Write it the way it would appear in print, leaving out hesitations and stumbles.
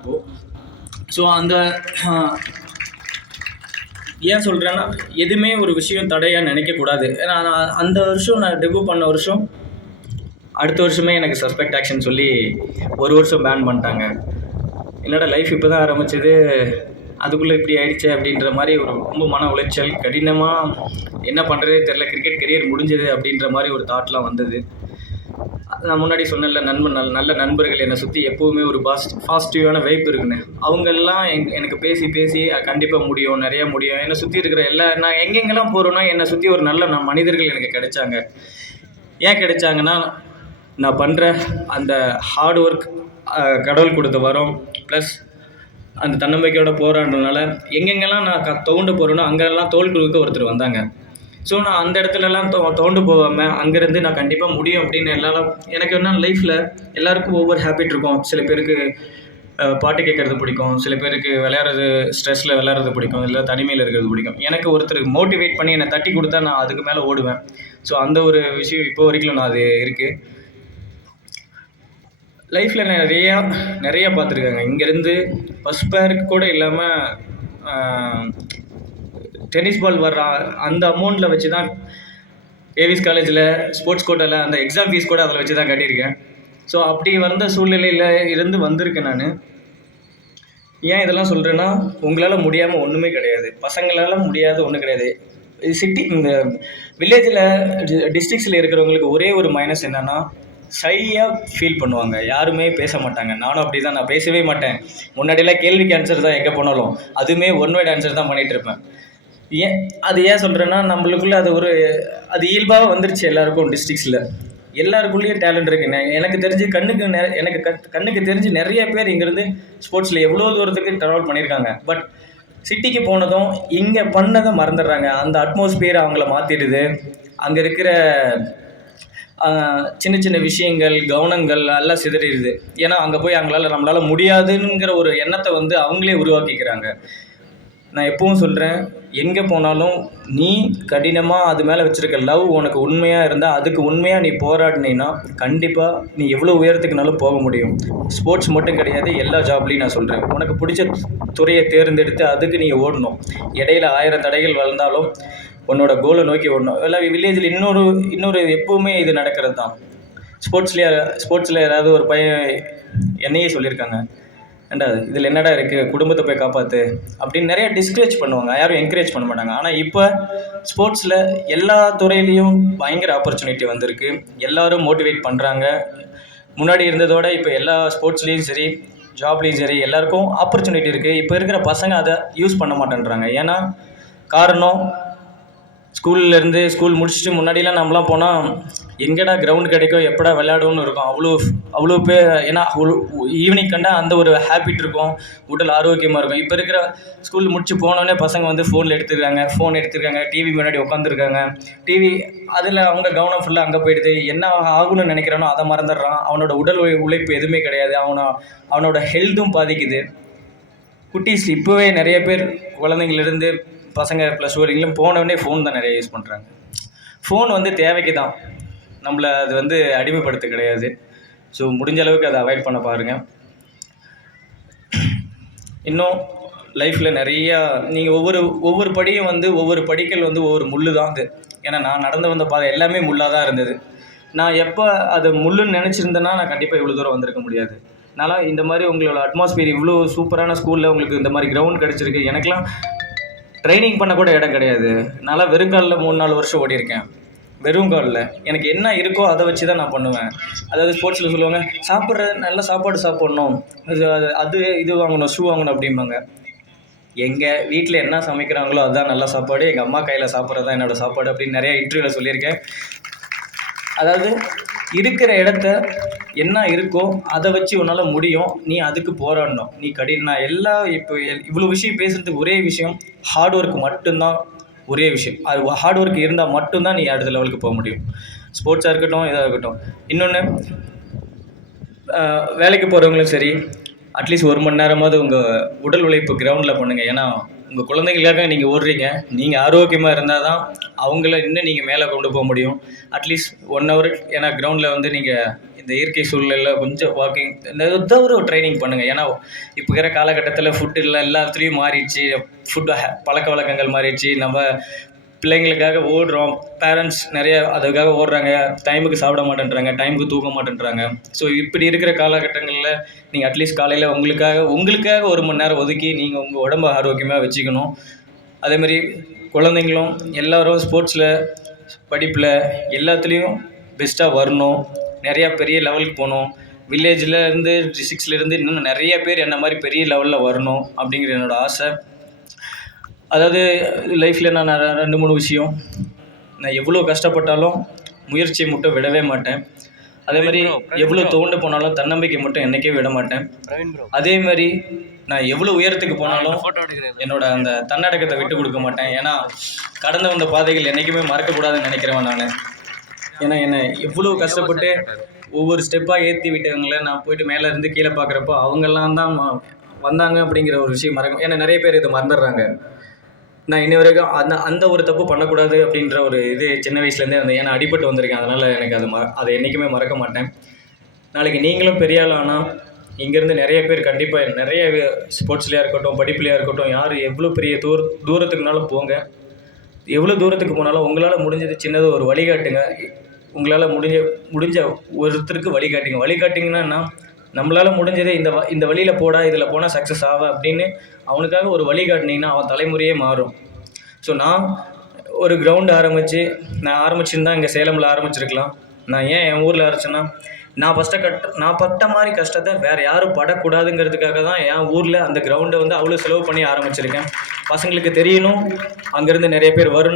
இப்போது. ஸோ அந்த ஏன் சொல்கிறேன்னா, எதுவுமே ஒரு விஷயம் தடையாக நினைக்கக்கூடாது. ஏன்னா நான் அந்த வருஷம் நான் டெபியூ பண்ண வருஷம், அடுத்த வருஷமே எனக்கு சஸ்பெக்ட் ஆக்ஷன் சொல்லி ஒரு வருஷம் பேன் பண்ணிட்டாங்க. என்னடா லைஃப் இப்போ தான் ஆரம்பிச்சது, அதுக்குள்ளே இப்படி ஆயிடுச்சு அப்படின்ற மாதிரி ஒரு ரொம்ப மன உளைச்சல், கடினமாக என்ன பண்ணுறதே தெரில, கிரிக்கெட் கெரியர் முடிஞ்சது அப்படின்ற மாதிரி ஒரு தாட்லாம் வந்தது. நான் முன்னாடி சொன்னேன்ல, நல்ல நண்பர்கள் என்னை சுற்றி எப்போவுமே ஒரு பாசிட்டிவான வைப் இருக்குன்னு. அவங்கெல்லாம் எனக்கு பேசி பேசி கண்டிப்பாக முடியும், நிறையா முடியும். என்னை சுற்றி இருக்கிற நான் எங்கெங்கெல்லாம் போகிறேனோ என்னை சுற்றி ஒரு நல்ல மனிதர்கள் எனக்கு கிடைச்சாங்க. ஏன் கிடைச்சாங்கன்னா, நான் பண்ணுற அந்த ஹார்ட் ஒர்க், கடவுள் கொடுத்த வரோம், ப்ளஸ் அந்த தன்னம்பிக்கையோட போராடுறதுனால எங்கெங்கெல்லாம் நான் தோண்டு போகிறேனோ அங்கெல்லாம் தோல் கொடுக்க ஒருத்தர் வந்தாங்க. ஸோ நான் அந்த இடத்துலலாம் தோண்டு போகாமல் அங்கேருந்து நான் கண்டிப்பாக முடியும் அப்படின்னு எல்லாரும். எனக்கு என்ன லைஃப்பில் எல்லாருக்கும் ஒவ்வொரு ஹேபிட் இருக்கும். சில பேருக்கு பாட்டு கேட்குறது பிடிக்கும், சில பேருக்கு விளையாடுறது, ஸ்ட்ரெஸ்ஸில் விளையாடுறது பிடிக்கும், இல்லை தனிமையில் இருக்கிறது பிடிக்கும். எனக்கு ஒருத்தருக்கு மோட்டிவேட் பண்ணி என்னை தட்டி கொடுத்தா நான் அதுக்கு மேலே ஓடுவேன். ஸோ அந்த ஒரு விஷயம் இப்போ வரைக்கும் நான் அது இருக்குது. லைஃப்பில் நிறையா பார்த்துருக்காங்க. இங்கேருந்து ஃபஸ்ட் பேருக்கு கூட இல்லாமல் டென்னிஸ் பால் வர்ற அந்த அமௌண்ட்டில் வச்சு தான் ஏவிஸ் காலேஜில் ஸ்போர்ட்ஸ் கோட்டாவில் அந்த எக்ஸாம் ஃபீஸ் கூட அதில் வச்சு தான் கட்டியிருக்கேன். ஸோ அப்படி வந்த சூழ்நிலையில் இருந்து வந்திருக்கேன் நான். ஏன் இதெல்லாம் சொல்கிறேன்னா, உங்களால் முடியாமல் ஒன்றுமே கிடையாது, பசங்களால் முடியாத ஒன்றும் கிடையாது. இந்த வில்லேஜில் டிஸ்ட்ரிக்ஸில் இருக்கிறவங்களுக்கு ஒரே ஒரு மைனஸ் என்னென்னா, ஷையாக ஃபீல் பண்ணுவாங்க, யாருமே பேச மாட்டாங்க. நானும் அப்படி தான், நான் பேசவே மாட்டேன். முன்னாடியெல்லாம் கேள்விக்கு ஆன்சர் தான் எங்கே போனாலும், அதுவுமே ஒன் வேர்ட் ஆன்சர் தான் பண்ணிகிட்டு இருப்பேன். ஏன் சொல்கிறேன்னா, நம்மளுக்குள்ளே அது இயல்பாக வந்துருச்சு எல்லாருக்கும். டிஸ்ட்ரிக்ஸில் எல்லாருக்குள்ளேயும் டேலண்ட் இருக்குங்க. எனக்கு தெரிஞ்சு கண்ணுக்கு தெரிஞ்சு நிறைய பேர் இங்கேருந்து ஸ்போர்ட்ஸில் எவ்வளோ தூரத்துக்கு ட்ராவல் பண்ணியிருக்காங்க. பட் சிட்டிக்கு போனதும் இங்கே பண்ணதை மறந்துடுறாங்க. அந்த அட்மாஸ்பியர் அவங்கள மாற்றிடுது. அங்கே இருக்கிற சின்ன சின்ன விஷயங்கள், கவனங்கள் எல்லாம் சிதறிடுது. ஏன்னா அங்கே போய் நம்மளால் முடியாதுங்கிற ஒரு எண்ணத்தை அவங்களே உருவாக்கிக்கிறாங்க. நான் எப்பவும் சொல்கிறேன், எங்கே போனாலும் நீ கடினமாக அது மேலே வச்சுருக்க லவ் உனக்கு உண்மையாக இருந்தால், அதுக்கு உண்மையாக நீ போராடினீன்னா கண்டிப்பாக நீ எவ்வளோ உயரத்துக்குனாலும் போக முடியும். ஸ்போர்ட்ஸ் மட்டும் கிடையாது, எல்லா ஜாப்லேயும் நான் சொல்கிறேன். உனக்கு பிடிச்ச துறையை தேர்ந்தெடுத்து அதுக்கு நீ ஓடணும். இடையில 1000 தடைகள் வளர்ந்தாலும் உன்னோட கோலை நோக்கி ஓடணும். எல்லாம் வில்லேஜில் இன்னொரு எப்போவுமே இது நடக்கிறது தான். ஸ்போர்ட்ஸில் யாராவது ஒரு பையன் என்னையே சொல்லியிருக்காங்க, ஏண்டா இதில் என்னடா இருக்குது, குடும்பத்தை போய் காப்பாற்று அப்படின்னு நிறைய டிஸ்கரேஜ் பண்ணுவாங்க, யாரும் என்கரேஜ் பண்ண மாட்டாங்க. ஆனால் இப்போ ஸ்போர்ட்ஸில் எல்லா துறையிலையும் பயங்கர ஆப்பர்ச்சுனிட்டி வந்திருக்கு. எல்லோரும் மோட்டிவேட் பண்ணுறாங்க. முன்னாடி இருந்ததோட இப்போ எல்லா ஸ்போர்ட்ஸ்லேயும் சரி, ஜாப்லேயும் சரி, எல்லாருக்கும் ஆப்பர்ச்சுனிட்டி இருக்குது. இப்போ இருக்கிற பசங்க அதை யூஸ் பண்ண மாட்டேன்றாங்க. ஏன்னா காரணம், ஸ்கூல் முடிச்சுட்டு முன்னாடிலாம் நம்மளாம் போனால் எங்கடா கிரவுண்ட் கிடைக்கும், எப்படா விளையாடுவோன்னு இருக்கும். அவ்வளோ பேர். ஏன்னா ஈவினிங் கண்டா அந்த ஒரு ஹேபிட் இருக்கும், உடல் ஆரோக்கியமாக இருக்கும். இப்போ இருக்கிற ஸ்கூல் முடிச்சு போனோடனே பசங்க ஃபோன் எடுத்துருக்காங்க, டிவி முன்னாடி உட்காந்துருக்காங்க. டிவி அதில் அவங்க கவனம் ஃபுல்லாக அங்கே போயிடுது. என்ன ஆகும்னு நினைக்கிறானோ அதை மறந்துடுறான். அவனோட உடல் உழைப்பு எதுவுமே கிடையாது. அவனோட ஹெல்த்தும் பாதிக்குது. குட்டீஸ் இப்போவே நிறைய பேர், குழந்தைங்களிருந்து பசங்க ப்ளஸ் வரைக்கும் போனோடனே ஃபோன் தான் நிறைய யூஸ் பண்ணுறாங்க. ஃபோன் தேவைக்கு தான், நம்மளை அது அடிமைப்படுத்த கிடையாது. ஸோ முடிஞ்ச அளவுக்கு அதை அவாய்ட் பண்ண பாருங்கள். இன்னும் லைஃப்பில் நிறையா நீங்கள் ஒவ்வொரு படியும் ஒவ்வொரு படிக்கல் ஒவ்வொரு முள்ளு தான் அது. ஏன்னா நான் நடந்து வந்த பாதை எல்லாமே முள்ளாக தான் இருந்தது. நான் எப்போ அது முள்ளுன்னு நினச்சிருந்தேன்னா நான் கண்டிப்பாக இவ்வளோ தூரம் வந்திருக்க முடியாது. அதனால் இந்த மாதிரி உங்களோட அட்மாஸ்பியர் இவ்வளோ சூப்பரான ஸ்கூலில் உங்களுக்கு இந்த மாதிரி கிரவுண்ட் கிடச்சிருக்கு. எனக்கெலாம் ட்ரைனிங் பண்ண கூட இடம் கிடையாது. நல்லா வெறுங்காலில் 3-4 வருஷம் ஓடியிருக்கேன். வெறுங்காலில் எனக்கு என்ன இருக்கோ அதை வச்சு தான் நான் பண்ணுவேன். அதாவது ஸ்போர்ட்ஸில் சொல்லுவாங்க, நல்ல சாப்பாடு சாப்பிட்ணும், இது வாங்கணும், ஷூ வாங்கணும் அப்படிம்பாங்க. எங்கள் வீட்டில் என்ன சமைக்கிறாங்களோ அதுதான் நல்ல சாப்பாடு, எங்கள் அம்மா கையில் சாப்பிட்றது தான் என்னோடய சாப்பாடு அப்படின்னு நிறையா இன்டர்வியூவில் சொல்லியிருக்கேன். அதாவது இருக்கிற இடத்த என்ன இருக்கோ அதை வச்சு உன்னால் முடியும், நீ அதுக்கு போராடணும். நீ நான் இப்போ இவ்வளோ விஷயம் பேசுகிறதுக்கு ஒரே விஷயம், ஹார்ட் ஒர்க் மட்டும்தான். ஒரே விஷயம், அது ஹார்ட் ஒர்க் இருந்தால் மட்டும்தான் நீ அடுத்த லெவலுக்கு போக முடியும். ஸ்போர்ட்ஸாக இருக்கட்டும், இதாக இருக்கட்டும். இன்னொன்று, வேலைக்கு போகிறவங்களும் சரி, அட்லீஸ்ட் 1 மணி நேரமாவது உங்கள் உடல் உழைப்பு கிரவுண்டில் பண்ணுங்கள். ஏன்னா உங்கள் குழந்தைகளுக்காக நீங்கள் ஓடுறீங்க. நீங்கள் ஆரோக்கியமாக இருந்தால் தான் அவங்கள இன்னும் நீங்கள் மேலே கொண்டு போக முடியும். At least 1 hour. ஏன்னா கிரவுண்டில் நீங்கள் இந்த இயற்கை சூழ்நிலையில் கொஞ்சம் வாக்கிங் ஏதோ ஒரு ட்ரைனிங் பண்ணுங்கள். ஏன்னா இப்போ இருக்கிற காலகட்டத்தில் ஃபுட்டு எல்லாத்துலேயும் மாறிடுச்சு. ஃபுட் பழக்க வழக்கங்கள் மாறிடுச்சு. நம்ம பிள்ளைங்களுக்காக ஓடுறோம். பேரண்ட்ஸ் நிறைய அதுக்காக ஓடுறாங்க. டைமுக்கு சாப்பிட மாட்டேன்றாங்க, டைமுக்கு தூங்க மாட்டேன்றாங்க. ஸோ இப்படி இருக்கிற காலகட்டங்களில் நீங்கள் அட்லீஸ்ட் காலையில் உங்களுக்காக 1 மணி நேரம் ஒதுக்கி நீங்கள் உங்கள் உடம்பை ஆரோக்கியமாக வச்சுக்கணும். அதேமாதிரி குழந்தைங்களும் எல்லோரும் ஸ்போர்ட்ஸில், படிப்பில் எல்லாத்துலேயும் பெஸ்ட்டாக வரணும். நிறையா பெரிய லெவலுக்கு போகணும். வில்லேஜில் இருந்து டிஸ்ட்ரிக்ஸ்லேருந்து இன்னும் நிறைய பேர் என்ன மாதிரி பெரிய லெவலில் வரணும் அப்படிங்கிற என்னோடய ஆசை. அதாவது லைஃப்பில் நான் 2-3 விஷயம், நான் எவ்வளோ கஷ்டப்பட்டாலும் முயற்சியை மட்டும் விடவே மாட்டேன். அதேமாதிரி எவ்வளோ தோண்டு போனாலும் தன்னம்பிக்கை மட்டும் என்றைக்கே விட மாட்டேன். அதேமாதிரி நான் எவ்வளோ உயரத்துக்கு போனாலும் என்னோட அந்த தன்னடக்கத்தை விட்டு கொடுக்க மாட்டேன். ஏன்னா கடந்து வந்த பாதைகள் என்றைக்குமே மறக்கக்கூடாதுன்னு நினைக்கிறவன் நான். ஏன்னா என்னை எவ்வளோ கஷ்டப்பட்டு ஒவ்வொரு ஸ்டெப்பாக ஏற்றி விட்டவங்கள நான் போயிட்டு மேலே இருந்து கீழே பார்க்குறப்போ அவங்கெல்லாம் தான் வந்தாங்க அப்படிங்கிற ஒரு விஷயம் மறக்கும். ஏன்னா நிறைய பேர் இதை மறந்துடுறாங்க. நான் இன்னி வரைக்கும் அந்த ஒரு தப்பு பண்ணக்கூடாது அப்படின்ற ஒரு இது சின்ன வயசுலேருந்தே அந்த ஏன்னா அடிபட்டு வந்திருக்கேன். அதனால் எனக்கு அதை என்றைக்குமே மறக்க மாட்டேன். நாளைக்கு நீங்களும் பெரிய ஆள் ஆனால் இங்கேருந்து நிறைய பேர் கண்டிப்பாக நிறைய ஸ்போர்ட்ஸ்லையாக இருக்கட்டும், படிப்புலையாக இருக்கட்டும், யார் எவ்வளோ பெரிய தூரத்துக்குனாலும் போங்க. எவ்வளோ தூரத்துக்கு போனாலும் உங்களால் முடிஞ்சது சின்னது ஒரு வழிகாட்டுங்க. உங்களால் முடிஞ்ச ஒருத்தருக்கு வழிகாட்டிங்கன்னா நம்மளால் முடிஞ்சது இந்த வழியில் போடா, இதில் போனால் சக்ஸஸ் ஆவ அப்படின்னு அவனுக்காக ஒரு வழிகாட்டினீங்கன்னா அவன் தலைமுறையே மாறும். ஸோ நான் ஒரு கிரவுண்டு நான் ஆரம்பிச்சுருந்தா இங்கே சேலமில் ஆரம்பிச்சிருக்கலாம். நான் ஏன் என் ஊரில் ஆரம்பிச்சேன்னா நான் பட்ட மாதிரி கஷ்டத்தை வேறு யாரும் படக்கூடாதுங்கிறதுக்காக தான் என் ஊரில் அந்த கிரவுண்டை வந்து அவ்வளோ செலவு பண்ணி ஆரம்பிச்சிருக்கேன். பசங்களுக்கு தெரியணும், அங்கேருந்து நிறைய பேர் வரணும்.